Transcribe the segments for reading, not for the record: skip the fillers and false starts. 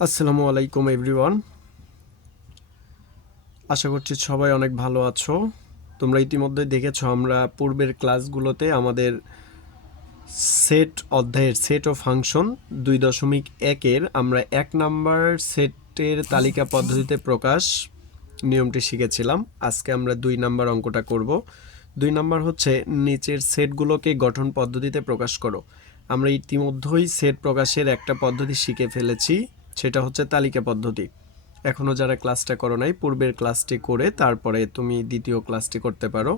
আসসালামু আলাইকুম এভরিওয়ান। আশা করছি সবাই অনেক ভালো আছো। তোমরা ইতিমধ্যে দেখেছো আমরা পূর্বের ক্লাসগুলোতে আমাদের অধ্যায়ের সেট ও ফাংশন 2.1-এর আমরা 1 নাম্বার সেটের তালিকা পদ্ধতিতে প্রকাশ নিয়মটি শিখেছিলাম। আজকে আমরা 2 নাম্বার অঙ্কটা করব। 2 নাম্বার হচ্ছে নিচের সেটগুলোকে গঠন পদ্ধতিতে প্রকাশ করো। আমরা ইতিমধ্যেই সেট প্রকাশের একটা পদ্ধতি শিখে ফেলেছি, সেটা হচ্ছে তালিকা পদ্ধতি। এখনও যারা ক্লাসটা করো নাই, পূর্বের ক্লাসটি করে তারপরে তুমি দ্বিতীয় ক্লাসটি করতে পারো।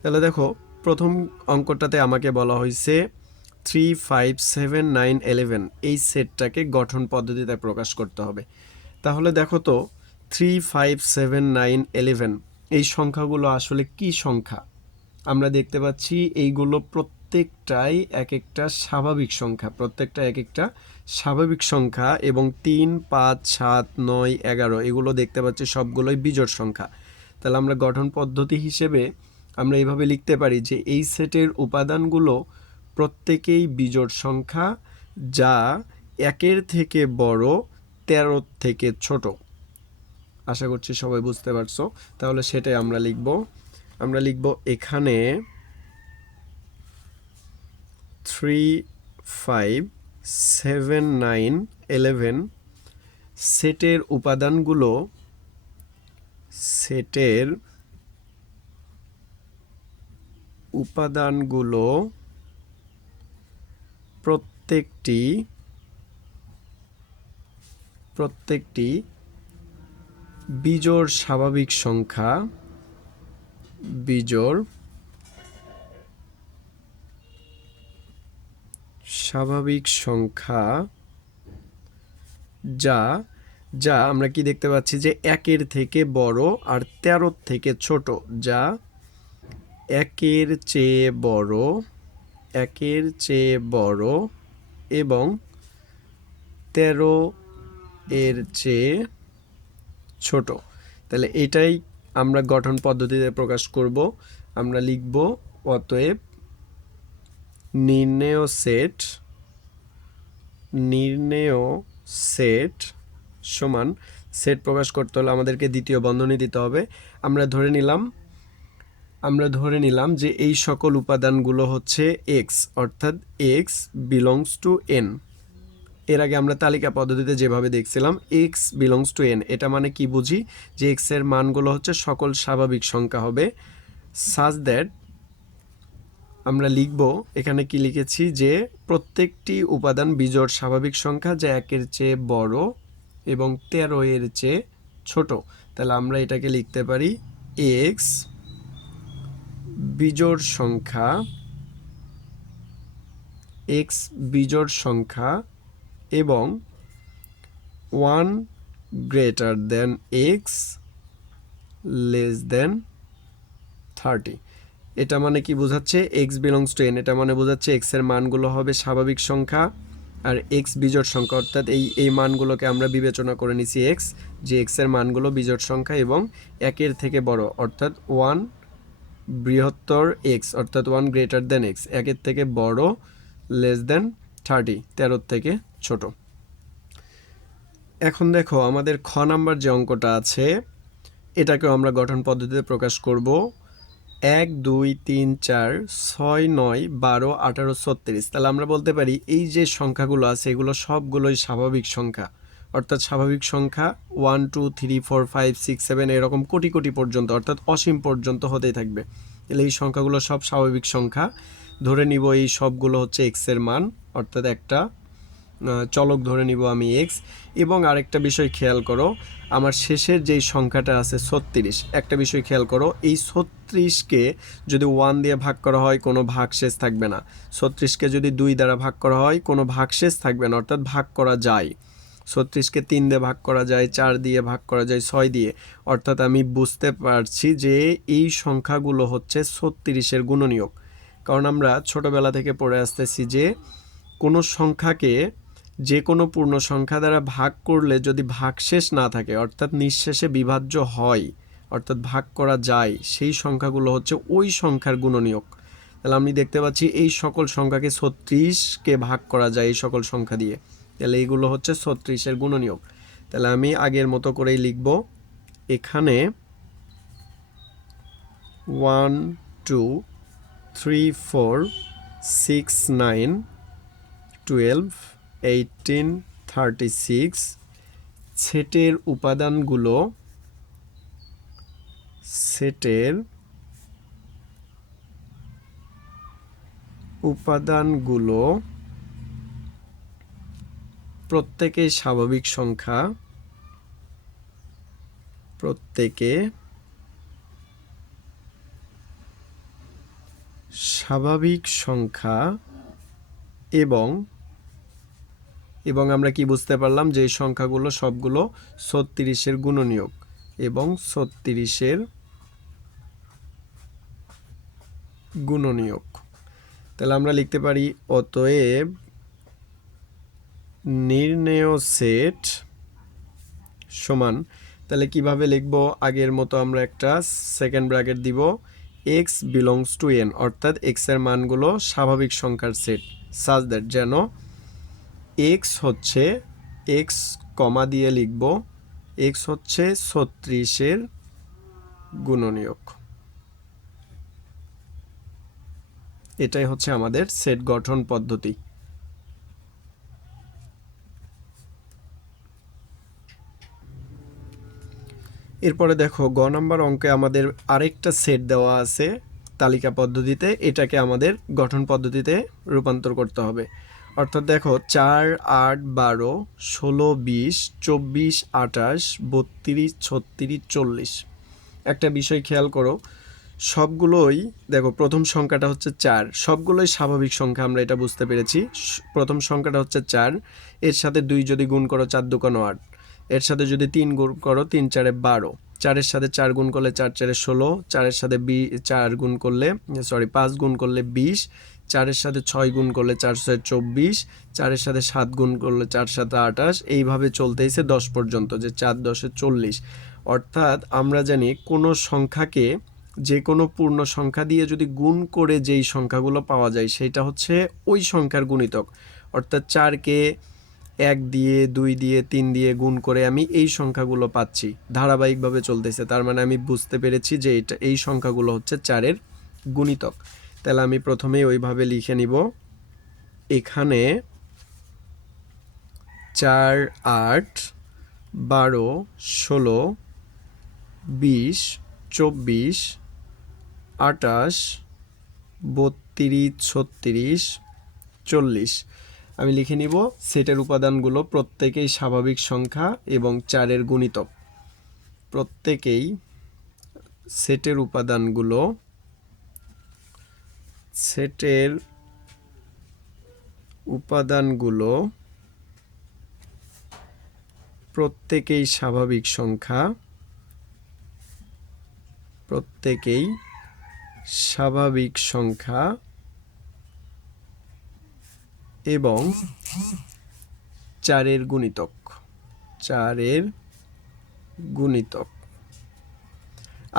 তাহলে দেখো, প্রথম অঙ্কটাতে আমাকে বলা হয়েছে 3, 5, 7, 9, 11 এই সেটটাকে গঠন পদ্ধতিতে প্রকাশ করতে হবে। তাহলে দেখো তো, 3, 5, 7, 9, 11 এই সংখ্যাগুলো আসলে কি সংখ্যা? আমরা দেখতে পাচ্ছি এইগুলো প্রত্যেকটাই এক একটা স্বাভাবিক সংখ্যা, প্রত্যেকটা এক একটা স্বাভাবিক সংখ্যা, এবং 3, 5, 7, 9, 11 এগুলো দেখতে পাচ্ছি সবগুলোই বিজোড় সংখ্যা। তাহলে আমরা গঠন পদ্ধতি হিসেবে আমরা এইভাবে লিখতে পারি যে এই সেটের উপাদানগুলো প্রত্যেকেই বিজোড় সংখ্যা, যা 1-এর থেকে বড়, 13-র থেকে ছোট। আশা করছি সবাই বুঝতে পারছো। তাহলে সেটাই আমরা লিখব এখানে 3, 5, 7, 9, 11 সেটের উপাদানগুলো প্রত্যেকটি বিজোড় স্বাভাবিক সংখ্যা, বিজোড় স্বাভাবিক সংখ্যা, যা যা আমরা কি দেখতে পাচ্ছি যে 1-এর থেকে বড় আর 13-র থেকে ছোট, যা 1-এর চেয়ে বড় এবং 13 এর চেয়ে ছোট। তাহলে এটাই আমরা গঠন পদ্ধতিতে প্রকাশ করব। আমরা লিখব অতএব নির্ণেয় সেট সমান, সেট প্রকাশ করতে হলে আমাদেরকে দ্বিতীয় বন্ধনী দিতে হবে। আমরা ধরে নিলাম যে এই সকল উপাদানগুলো হচ্ছে x, অর্থাৎ x বিলংস টু n। এর আগে আমরা তালিকা পদ্ধতিতে যেভাবে দেখছিলাম x বিলংস টু n, এটা মানে কি বুঝি যে x এর মানগুলো হচ্ছে সকল স্বাভাবিক সংখ্যা হবে, সাজ দ্যাট আমরা লিখব এখানে কি লিখেছি যে প্রত্যেকটি উপাদান বিজোড় স্বাভাবিক সংখ্যা, যা 1-এর চেয়ে বড় এবং 13 এর চেয়ে ছোট। তাহলে আমরা এটাকে লিখতে পারি x বিজোড় সংখ্যা এবং 1 greater than x less than 30। এটা মানে কি বোঝাচ্ছে? x বিলংস টু n, এটা মানে বোঝাচ্ছে x এর মানগুলো হবে স্বাভাবিক সংখ্যা আর x বিজোড় সংখ্যা, অর্থাৎ এই মানগুলোকে আমরা বিবেচনা করে নিছি x, যে x এর মানগুলো বিজোড় সংখ্যা এবং 1-এর থেকে বড়, অর্থাৎ 1 বৃহত্তর x, অর্থাৎ 1 গ্রেটার দেন x, 1-এর থেকে বড়, লেস দেন 30, 13-র থেকে ছোট। এখন দেখো আমাদের খ নাম্বার যে অঙ্কটা আছে, এটাকেও আমরা গঠন পদ্ধতিতে প্রকাশ করব। 1, 2, 3, 4, 6, 9, 12, 18, 36। তাহলে আমরা বলতে পারি এই যে সংখ্যাগুলো আছে এগুলো সবগুলোই স্বাভাবিক সংখ্যা, অর্থাৎ স্বাভাবিক সংখ্যা 1, 2, 3, 4, 5, 6, 7 এরকম কোটি কোটি পর্যন্ত, অর্থাৎ অসীম পর্যন্ত হতেই থাকবে। তাহলে এই সংখ্যাগুলো সব স্বাভাবিক সংখ্যা। ধরে নিব এই সবগুলো হচ্ছে x এর মান, অর্থাৎ একটা চলক ধরে নিব আমি x। এবং আরেকটা বিষয় খেয়াল করো, আমার শেষের যেই সংখ্যাটা আছে 36, একটা বিষয় খেয়াল করো, এই 36কে যদি 1 দিয়ে ভাগ করা হয় কোনো ভাগশেষ থাকবে না, 36কে যদি 2 দ্বারা ভাগ করা হয় কোনো ভাগশেষ থাকবে না, অর্থাৎ ভাগ করা যায়। 36কে 3 দিয়ে ভাগ করা যায়, 4 দিয়ে ভাগ করা যায়, 6 দিয়ে, অর্থাৎ আমি বুঝতে পারছি যে এই সংখ্যাগুলো হচ্ছে 36-এর গুণনীয়ক। কারণ আমরা ছোটোবেলা থেকে পড়ে আসতেছি যে কোনো সংখ্যাকে যে কোনো পূর্ণ সংখ্যা দ্বারা ভাগ করলে যদি ভাগশেষ না থাকে, অর্থাৎ নিঃশেষে বিভাজ্য হয়, অর্থাৎ ভাগ করা যায়, সেই সংখ্যাগুলো হচ্ছে ওই সংখ্যার গুণনীয়ক। তাহলে আমি দেখতে পাচ্ছি এই সকল সংখ্যাকে 36কে ভাগ করা যায় এই সকল সংখ্যা দিয়ে। তাহলে এইগুলো হচ্ছে 36-এর গুণনীয়ক। তাহলে আমি আগের মতো করেই লিখব, এখানে 1 2 3 4 6 9 12 18 36 সেটের উপাদানগুলো প্রত্যেকেই স্বাভাবিক সংখ্যা এবং আমরা কি বুঝতে পারলাম যে এই সংখ্যাগুলো সবগুলো 36-এর গুণনীয়ক এবং 36-এর গুণনীয়ক। তাহলে আমরা লিখতে পারি অতএব নির্ণেয় সেট সমান, তাহলে কিভাবে লিখব, আগের মতো আমরা একটা সেকেন্ড ব্র্যাকেট দিব, x বিলংস টু n, অর্থাৎ x এর মানগুলো স্বাভাবিক সংখ্যার সেট, সাজ দ্যাট যেন x হচ্ছে x কমা দিয়ে লিখব x হচ্ছে 36-এর গুণনীয়ক। এটাই হচ্ছে আমাদের সেট গঠন পদ্ধতি। এরপরে দেখো গ নাম্বার অঙ্কে আমাদের আরেকটা সেট দেওয়া আছে তালিকা পদ্ধতিতে, এটাকে আমাদের গঠন পদ্ধতিতে রূপান্তর করতে হবে। অর্থাৎ দেখো 4 8 12 16 20 24 28 32 36 40। একটা বিষয় খেয়াল করো, সবগুলোই দেখো প্রথম সংখ্যাটা হচ্ছে 4, সবগুলোই স্বাভাবিক সংখ্যা, আমরা এটা বুঝতে পেরেছি। প্রথম সংখ্যাটা হচ্ছে 4, এর সাথে 2 যদি গুণ করো 4 2 8, এর সাথে যদি 3 গুণ করো 3 4 12, 4-এর সাথে 4 গুণ করলে 4 4 16, 4-এর সাথে 4 গুণ করলে 5 গুণ করলে 20, 4-এর সাথে 6 গুণ করলে 4 6 24, 4-এর সাথে 7 গুণ করলে 4 7 28, এইভাবে চলতেইছে 10 পর্যন্ত, যে 4 10 40। অর্থাৎ আমরা জানি কোনো সংখ্যাকে যে কোনো পূর্ণ সংখ্যা দিয়ে যদি গুণ করে যেই সংখ্যাগুলো পাওয়া যায় সেটা হচ্ছে ওই সংখ্যার গুণিতক। অর্থাৎ 4-কে 1 দিয়ে 2 দিয়ে 3 দিয়ে গুণ করে আমি এই সংখ্যাগুলো পাচ্ছি, ধারাবাহিকভাবে চলতেছে, তার মানে আমি বুঝতে পেরেছি যে এই সংখ্যাগুলো হচ্ছে 4-এর গুণিতক। তাহলে আমি প্রথমেই ওইভাবে লিখে নিব, এখানে 4 8 12 16 20 24 28 32 36 40। আমি লিখে নিব সেটের উপাদানগুলো প্রত্যেকেই স্বাভাবিক সংখ্যা এবং 4-এর গুণিতক। প্রত্যেকেই সেটের উপাদানগুলো প্রত্যেকেই স্বাভাবিক সংখ্যা এবং 4-এর গুণিতক।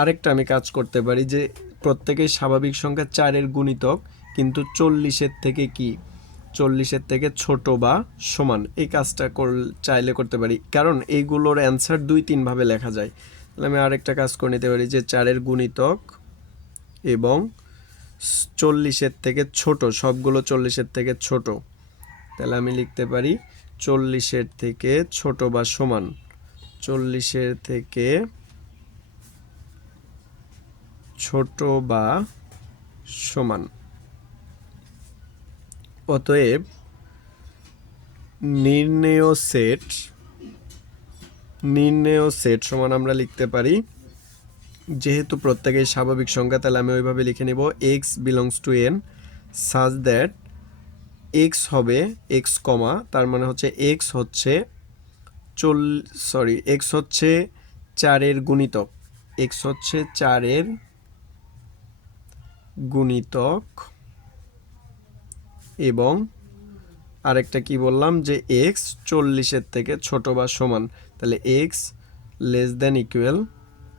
আরেকটা আমি কাজ করতে পারি যে প্রত্যেকেই স্বাভাবিক সংখ্যা 4-এর গুণিতক কিন্তু 40-এর থেকে ছোট বা সমান, এই কাজটা চাইলে করতে পারি, কারণ এইগুলোর অ্যান্সার 2-3 ভাবে লেখা যায়। তাহলে আমি আরেকটা কাজ করে নিতে পারি যে 4-এর গুণিতক এবং 40-এর থেকে ছোট, সবগুলো 40-এর থেকে ছোট। তাহলে আমি লিখতে পারি 40-এর থেকে ছোট বা সমান, 40-এর থেকে ছোট বা সমান। অতএব নির্ণেয় সেট সমান আমরা লিখতে পারি, যেহেতু প্রত্যেকেই স্বাভাবিক সংখ্যা তাহলে আমি ওইভাবে লিখে নিব x belongs to n such that x হবে x কমা, তার মানে হচ্ছে x হচ্ছে 4-এর গুণিতক, x হচ্ছে 4-এর গুণিতক এবং আরেকটা কি বললাম যে x 40-এর থেকে ছোট বা সমান, তাহলে x লেস দ্যান ইকুয়াল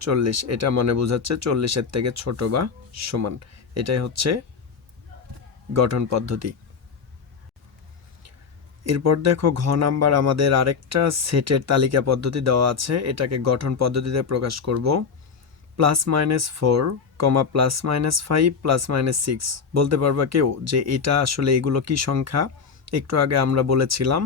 40, এটা মানে বোঝাচ্ছে 40-এর থেকে ছোট বা সমান। এটাই হচ্ছে গঠন পদ্ধতি। এরপর দেখো ঘ নাম্বার আমাদের আরেকটা সেটের তালিকা পদ্ধতি দেওয়া আছে, এটাকে গঠন পদ্ধতিতে প্রকাশ করব। +-4, +-5, +-6। বলতে পারবা কেউ যে এটা আসলে এগুলো কি সংখ্যা? একটু আগে আমরা বলেছিলাম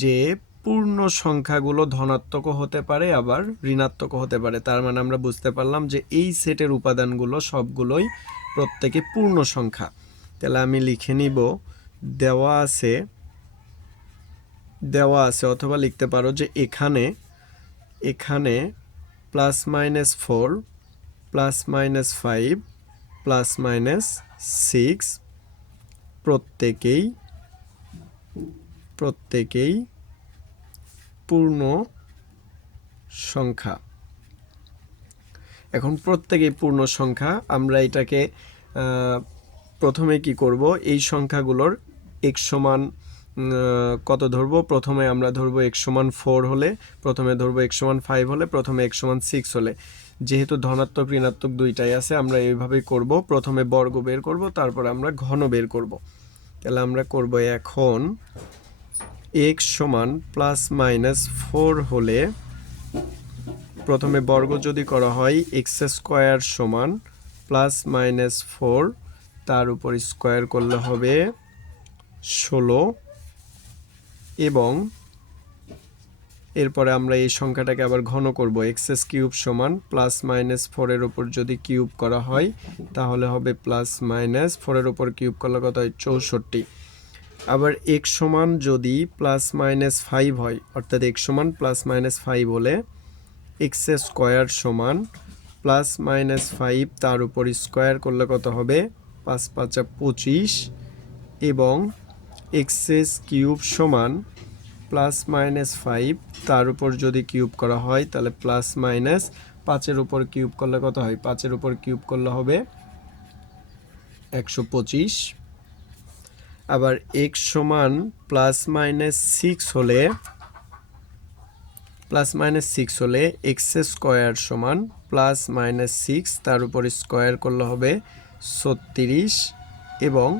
যে পূর্ণ সংখ্যাগুলো ধনাত্মকও হতে পারে আবার ঋণাত্মকও হতে পারে। তার মানে আমরা বুঝতে পারলাম যে এই সেটের উপাদানগুলো সবগুলোই প্রত্যেকে পূর্ণ সংখ্যা। তাহলে আমি লিখে নিব দেওয়া আছে অথবা লিখতে পারো যে এখানে +-4, +-5, +-6 প্রত্যেকেই পূর্ণ সংখ্যা। এখন প্রত্যেকেই পূর্ণ সংখ্যা, আমরা এটাকে প্রথমে কি করব, এই সংখ্যাগুলোর x সমান কত ধরবো? প্রথমে আমরা ধরবো x সমান 4 হলে, প্রথমে ধরবো x সমান 5 হলে, প্রথমে x সমান 6 হলে। যেহেতু ধনাত্মক ঋণাত্মক দুইটাই আছে, আমরা এইভাবেই করব। প্রথমে বর্গ বের করব, তারপর আমরা ঘন বের করব। তাহলে আমরা করব এখন x সমান +-4 হলে প্রথমে বর্গ যদি করা হয় x² সমান +-4, তার উপর স্কোয়ার করলে হবে 16, এবং এরপরে আমরা এই সংখ্যাটাকে আবার ঘন করব। x³ সমান +-4 এর উপর যদি কিউব করা হয় তাহলে হবে +-4 এর উপর কিউব করলে কত হয়? 64। আবার x সমান যদি +-5 হয়, অর্থাৎ x সমান +-5 হলে x² সমান +-5 তার উপর স্কোয়ার করলে কত হবে? 5×5 = 25, এবং x³ সমান +-5 তার উপর যদি কিউব করা হয় তাহলে +-5 এর উপর কিউব করলে কত হয়? 5 এর উপর কিউব করলে হবে 125। আবার x সমান +-6 হলে x² সমান +-6 তার উপর স্কোয়ার করলে হবে 36, এবং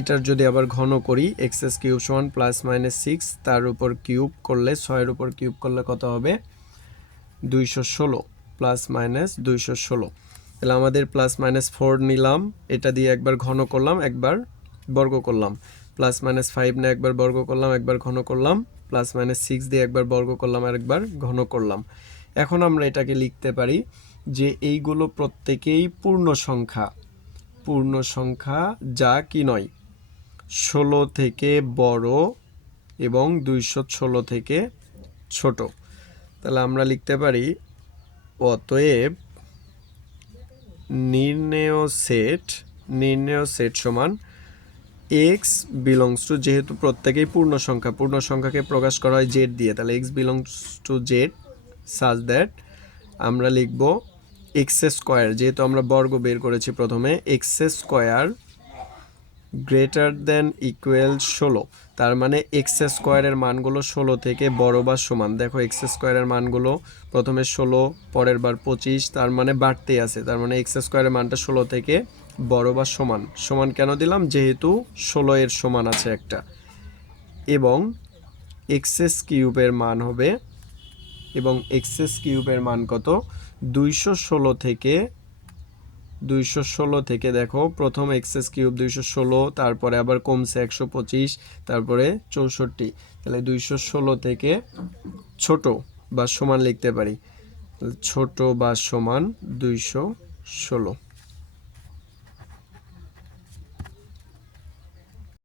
এটার যদি আবার ঘন করি x³ সমান +-6 তার উপর কিউব করলে 6 এর উপর কিউব করলে কত হবে? 216, +-216। তাহলে আমাদের +-4 নিলাম, এটা দিয়ে একবার ঘন করলাম, একবার বর্গ করলাম। +-5 নিয়ে একবার বর্গ করলাম, একবার ঘন করলাম। +-6 দিয়ে একবার বর্গ করলাম আর একবার ঘন করলাম। এখন আমরা এটাকে লিখতে পারি যে এইগুলো প্রত্যেকেই পূর্ণ সংখ্যা যা কি নয় 16 থেকে বড় এবং 216 থেকে ছোট। তাহলে আমরা লিখতে পারি অতএব নির্ণেয় সেট সমান x belongs to, যেহেতু প্রত্যেকেই পূর্ণ সংখ্যাকে প্রকাশ করা হয় z দিয়ে, তাহলে x belongs to z such that আমরা লিখব x², যেহেতু আমরা বর্গ বের করেছি প্রথমে, x² greater than equal 16। তার মানে x² এর মানগুলো 16 থেকে বড় বা সমান। দেখো x² এর মানগুলো প্রথমে 16, পরের বার 25, তার মানে বাড়তেই আছে। তার মানে x² এর মানটা 16 থেকে বড় বা সমান কেন দিলাম? যেহেতু 16 এর সমান আছে একটা। এবং x³ এর মান হবে, এবং x³ এর মান কত? 216 থেকে দেখো প্রথম x³ 216, তারপরে আবার কমছে 125, তারপরে 64। তাহলে 216 থেকে ছোট বা সমান লিখতে পারি, ছোট বা সমান 216।